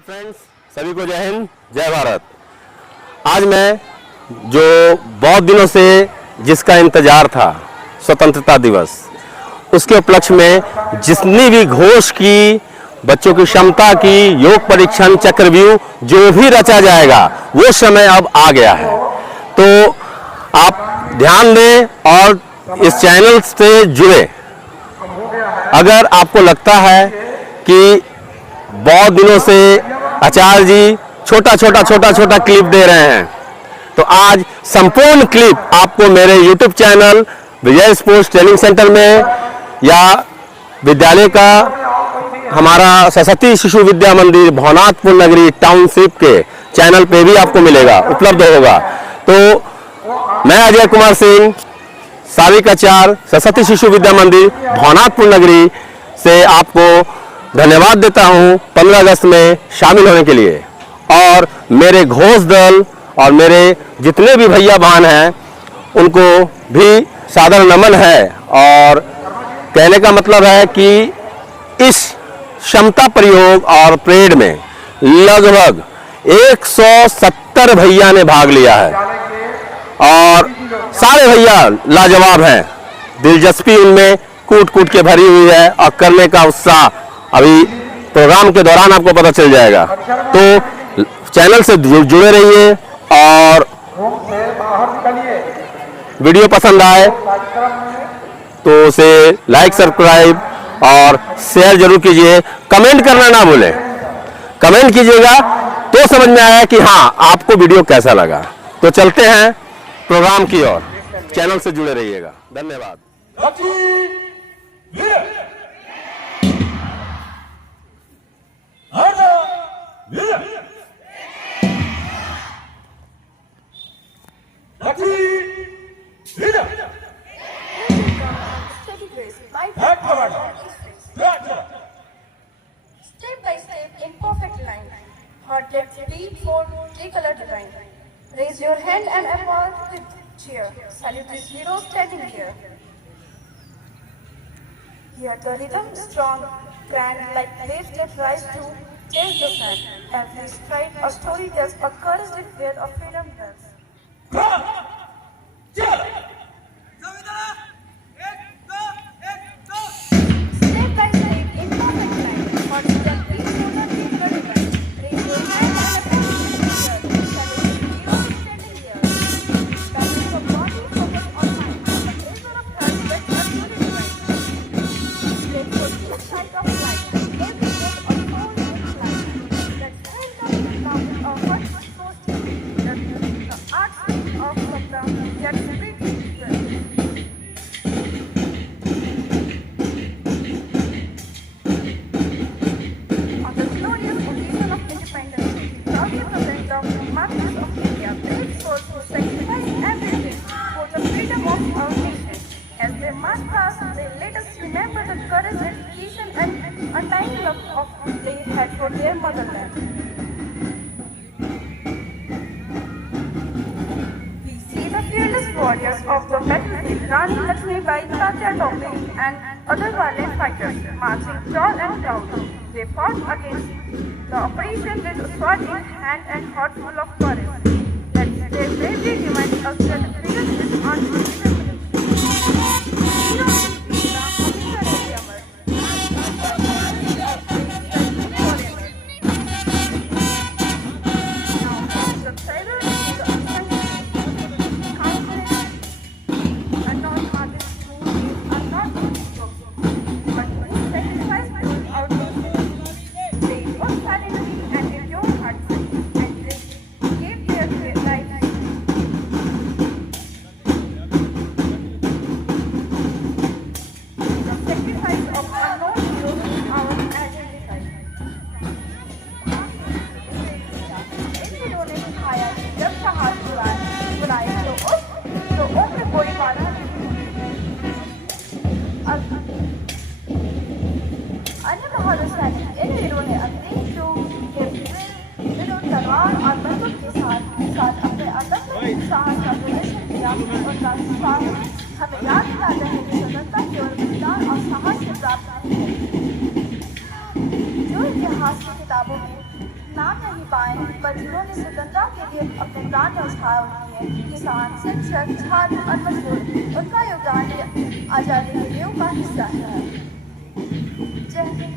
Hi friends, सभी को जय हिंद, जय भारत। आज मैं जो बहुत दिनों से जिसका इंतजार था, स्वतंत्रता दिवस, उसके उपलक्ष्य में जितनी भी घोष की, बच्चों की क्षमता की, योग परीक्षण, चक्रव्यूह जो भी रचा जाएगा, वो समय अब आ गया है। तो आप ध्यान दें और इस चैनल से जुड़े। अगर आपको लगता है कि बहुत दिनों से आचार्य जी छोटा क्लिप दे रहे हैं, तो आज संपूर्ण क्लिप आपको मेरे YouTube चैनल विजय स्पोर्ट्स ट्रेनिंग सेंटर में या विद्यालय का हमारा सरस्वती शिशु विद्या मंदिर भवनाथपुर नगरी टाउनशिप के चैनल पे भी आपको मिलेगा, उपलब्ध होगा। तो मैं अजय कुमार सिंह, साविक आचार्य, सरस्वती शिशु विद्या मंदिर भवनाथपुर नगरी से आपको धन्यवाद देता हूं 15 अगस्त में शामिल होने के लिए। और मेरे घोष दल और मेरे जितने भी भैया बहन हैं, उनको भी सादर नमन है। और कहने का मतलब है कि इस क्षमता प्रयोग और परेड में लगभग 170 भैया ने भाग लिया है और सारे भैया लाजवाब हैं। दिलचस्पी उनमें कूट के भरी हुई है और करने का उत्साह अभी प्रोग्राम के दौरान आपको पता चल जाएगा। तो चैनल से जुड़े रहिए और वीडियो पसंद आए तो उसे लाइक, सब्सक्राइब और शेयर जरूर कीजिए। कमेंट करना ना भूलें, कमेंट कीजिएगा तो समझ में आया कि हाँ, आपको वीडियो कैसा लगा। तो चलते हैं प्रोग्राम की ओर, चैनल से जुड़े रहिएगा। धन्यवाद। Step by step in perfect line. Heart left beat for tricolor divine. Raise your hand and applaud with cheer. Salute this hero standing here. Hear the rhythm strong, grand like waves that rise to chase the sun. Every stride a story tells, a courage that fear of freedom tells. Step by step in perfect line. Heart left beat for the tricolor divine. Raise your hand and applaud with cheer. Salute this hero standing here. Coming from body, focus on mind. The flavor of heart that's absolutely divine. Step for each side of life. Every breath of soul is life. That hand of the mountain of heart is so still. The art of Sabda that speaks well. On the glorious occasion of independence, we proudly present the martyrs of India, brave souls who sacrifice everything for the freedom of our nation. As they march past, they let us remember the courage, dedication, and undying love of they had for their motherland. We see the fearless warriors of the battlefield, Rani Lakshmibai, Tatya Tope, and other valiant fighters, marching tall and proud. They fought against the oppression with sword in hand and heart full of courage. That their bravery reminds us that freedom is unbelievable. अन्य बहादुर सैनिक इन वीरों ने अपने जो तलवार और बंदूक के साथ अपने अदम्य साहस का प्रदर्शन किया। उनका साहस हमें याद दिलाता है कि स्वतंत्रता केवल बलिदान और साहस से प्राप्त नहीं है, जो इतिहास की किताबों में नाम नहीं पाए, पर जिन्होंने स्वतंत्रता के लिए अपने प्राण न्यौछावर किए, किसान, शिक्षक, छात्र और मजदूर, उनका योगदान आजादी के लिए का हिस्सा है। जय Hind.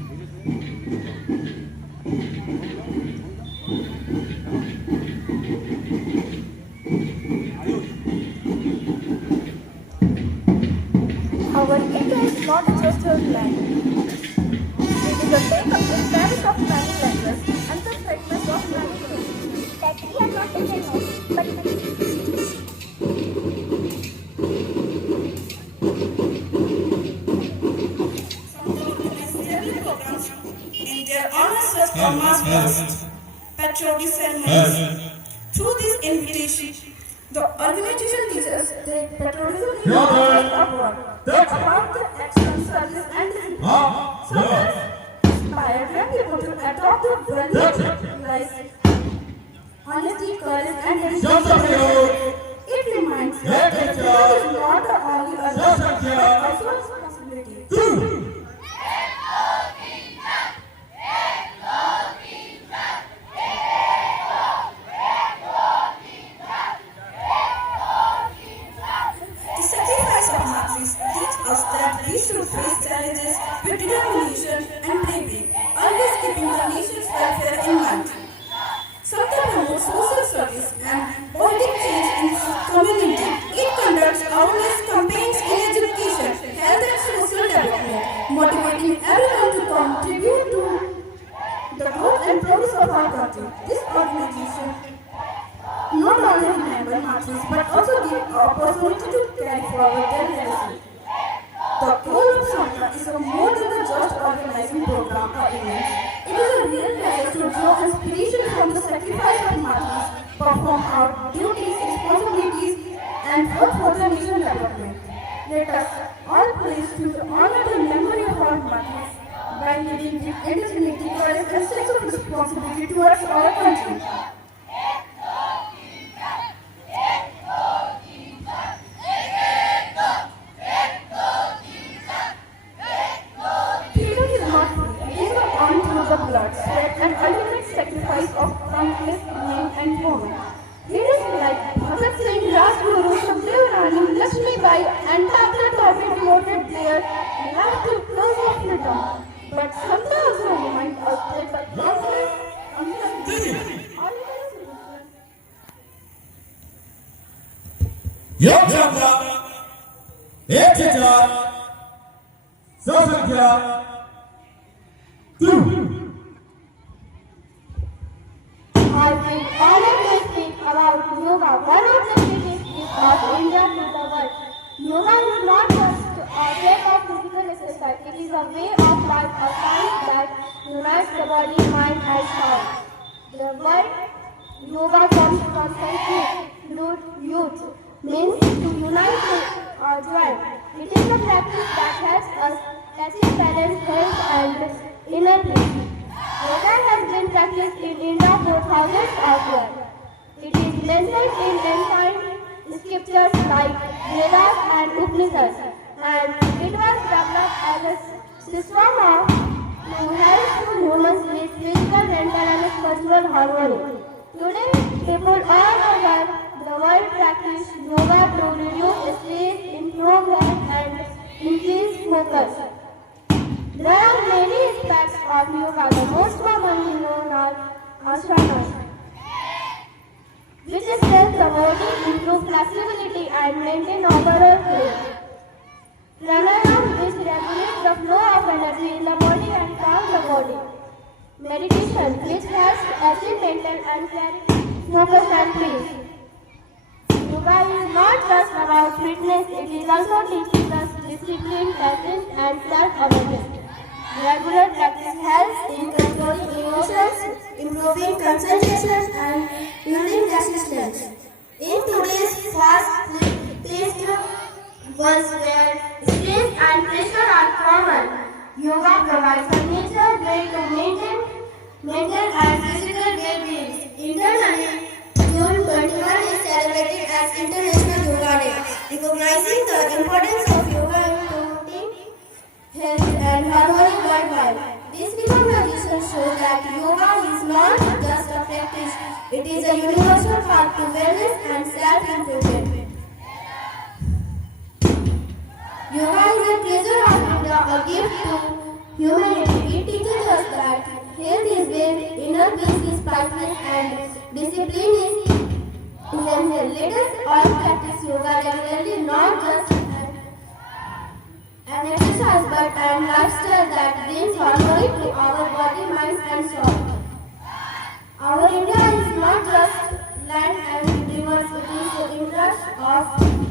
Our India is not just a land. It is a paradise of many languages and the fragments of many cultures. That we are not dependent, but in their honors of masters, patriotic ceremonies. Through this invitation, the organization teaches that patriotism is not just a word, but about the action, service, and discipline. So let's inspire young people to adopt the values like honesty, courage, and dedication. It reminds us that patriotism is not only a love, but also a responsibility. The sacrifice of martyrs teach us that we should face challenges with determination and bravery, always keeping the nation's welfare in mind. Santa promotes social service and positive change in the community. It conducts awareness campaigns in education, health and social development, motivating everyone to contribute to the growth and progress of our country. This organization not only remember martyrs but also give opportunity to carry forward their legacy. The goal of Santa is a more than a just organizing program or event. It is a real pleasure to draw inspiration from the sacrifice of martyrs, perform our duties, responsibilities, and work for the nation development. Let us all pledge to honor the memory of our martyrs by living with integrity, courage, and sense of responsibility towards our country. Freedom is not free. It is not earned through the blood, sweat, and ultimate sacrifice of countless men and women. Leaders like Bhagat Singh, Rajguru, Sukhdev Rani, Lakshmi Bai, and Tata Tobe devoted their life to cause of freedom. But Santa also reminds us that the countless एक चंदा एक हजार सौ संख्या two. I will honestly speak about yoga. One of the biggest gifts of India to the world. Yoga is not just a way of physical exercise. It is a way of life, a science that unites the body, mind, and soul. The word yoga comes from Sanskrit, youth, means to unite or join. It is a practice that helps us achieve balance, health, and inner peace. Yoga has been practiced in India for thousands of years. It is mentioned in ancient scriptures like Vedas and Upanishads, and it was developed as a system to help humans with physical, mental, and spiritual harmony. Today, people all over the world practice yoga to reduce stress, improve health, and increase focus. There are many aspects of yoga. The most commonly known are asanas, which strengthen the body, improve flexibility, and maintain overall health. Pranayama, which regulates the flow of energy in the body and calms the body. Meditation, which helps achieve mental and clarity, focus, and peace. Yoga is not just about fitness, it is also teaching us discipline, patience, and self-awareness. Regular practice helps in controlling emotions, improving concentration, and building resistance. In today's fast-paced world where stress and pressure are common, yoga provides a natural way to maintain mental and physical well-being. Internally, June 21 is celebrated as International Yoga Day, recognizing the importance of yoga in promoting health and harmony worldwide. This recognition shows that yoga is not just practice. It is a universal path to wellness and self-improvement. Yoga is a treasure of India, a gift to humanity. It teaches us that health is wealth, inner peace is priceless, and discipline is essential. Let us all practice yoga regularly, not just an exercise but an lifestyle that brings harmony to our body, mind, and soul. Our India is not just land and rivers, it is the interest of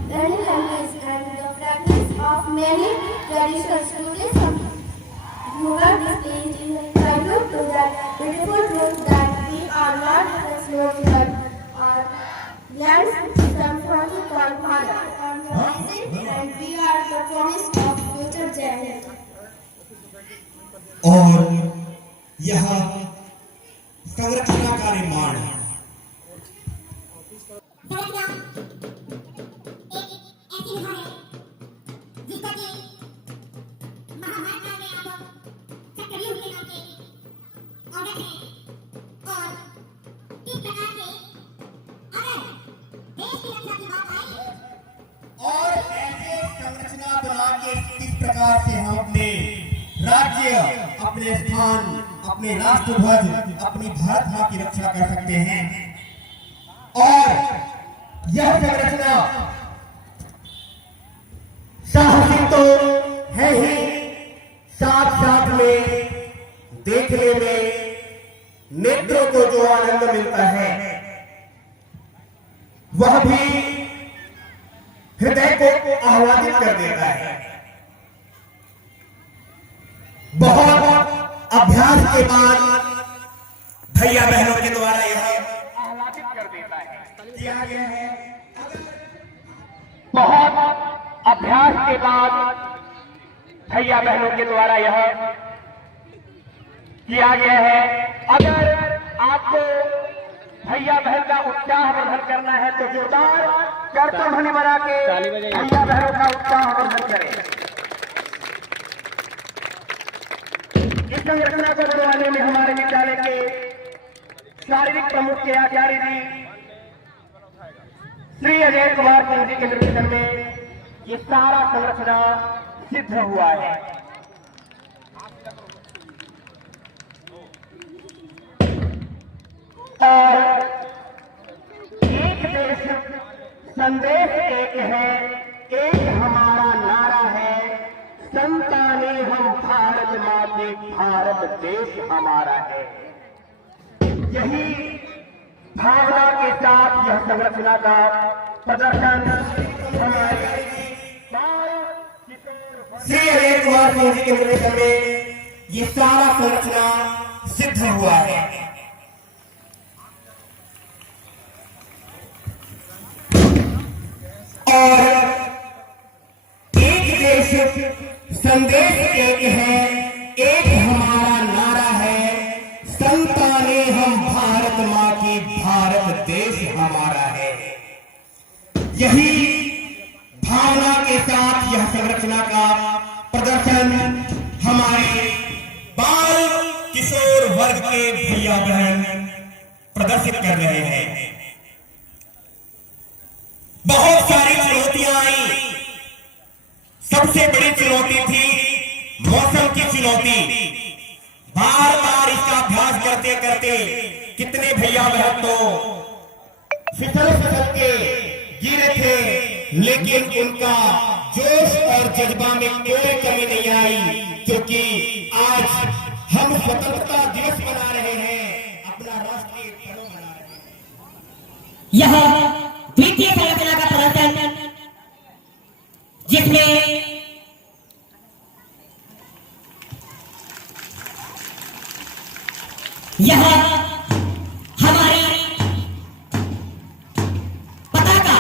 many languages and the practice of many traditions. Today's yoga display is a tribute to that beautiful truth that we are not just nodes but are lands symphonically called Bharat. And we are the promise of future generations. और यह संरचना का निर्माण संरचना एक ऐसी विधा है जिसको कि महाभारत काल में आप चक्रव्यूह के नाम से अवगत हैं और इस प्रकार से अगर देश की रक्षा की बात आए और ऐसे संरचना बना के इस प्रकार से हम अपने राज्य, अपने स्थान, अपने राष्ट्रध्वज, अपनी भारत मां की रक्षा कर सकते हैं। और यह संरचना साहसिक तो है ही, साथ साथ में देखने में नेत्रों को जो आनंद मिलता है वह भी हृदय को आह्लादित कर देता है। बहुत अभ्यास के बाद भैया बहनों के द्वारा यह आह्लादित कर देता है, किया गया है। बहुत अभ्यास के बाद भैया बहनों के द्वारा यह किया गया है। अगर आपको भैया बहन का उत्साह वर्धन करना है तो जोरदार करतल ध्वनि बना के भैया बहनों का उत्साह वर्धन करें। इस संरचना को बनवाने में हमारे विद्यालय के शारीरिक प्रमुख के आचार्य जी श्री अजय कुमार सिंह जी के निर्देशन में ये सारा संरचना सिद्ध हुआ है। और एक देश संदेश एक है, एक हमारा नारा है, संताने हम भारत माँ के, भारत देश हमारा है। यही भावना के साथ यह संरचना का प्रदर्शन हमारे श्री अजय कुमार सिंह जी के निर्देशन में ये सारा संरचना सिद्ध हुआ है। और एक देश संदेश एक है, एक हमारा नारा है, संताने हम भारत माँ की, भारत देश हमारा है। यही भावना के साथ यह संरचना का प्रदर्शन हमारे बाल किशोर वर्ग के भैया बहन प्रदर्शित कर रहे हैं। बहुत सारी चुनौतियां आई, सबसे बड़ी चुनौती थी मौसम की चुनौती। बार बार इसका अभ्यास करते करते कितने भैया बहन तो फिसल के गिरे थे, लेकिन उनका जोश और जज्बा में कोई कमी नहीं आई, क्योंकि आज हम स्वतंत्रता दिवस मना रहे हैं, अपना राष्ट्रीय पर्व मना रहे हैं। यह द्वितीय संरचना का प्रदर्शन जिसमें यह हमारी पताका,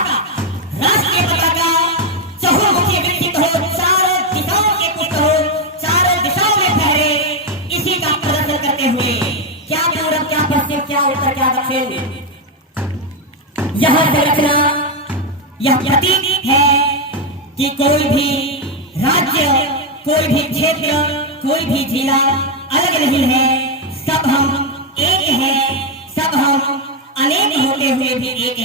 राष्ट्रीय पताका चहुमुखी विकसित हो, चारों दिशाओं के पुष्ट हो, चारों दिशाओं में फहरे, इसी का प्रदर्शन करते हुए क्या पूरब, क्या पश्चिम, क्या उत्तर, क्या दक्षिण, यह संरचना यह प्रतीक है कि कोई भी राज्य, कोई भी क्षेत्र, कोई भी जिला अलग नहीं है, सब हम एक हैं, सब हम भी एक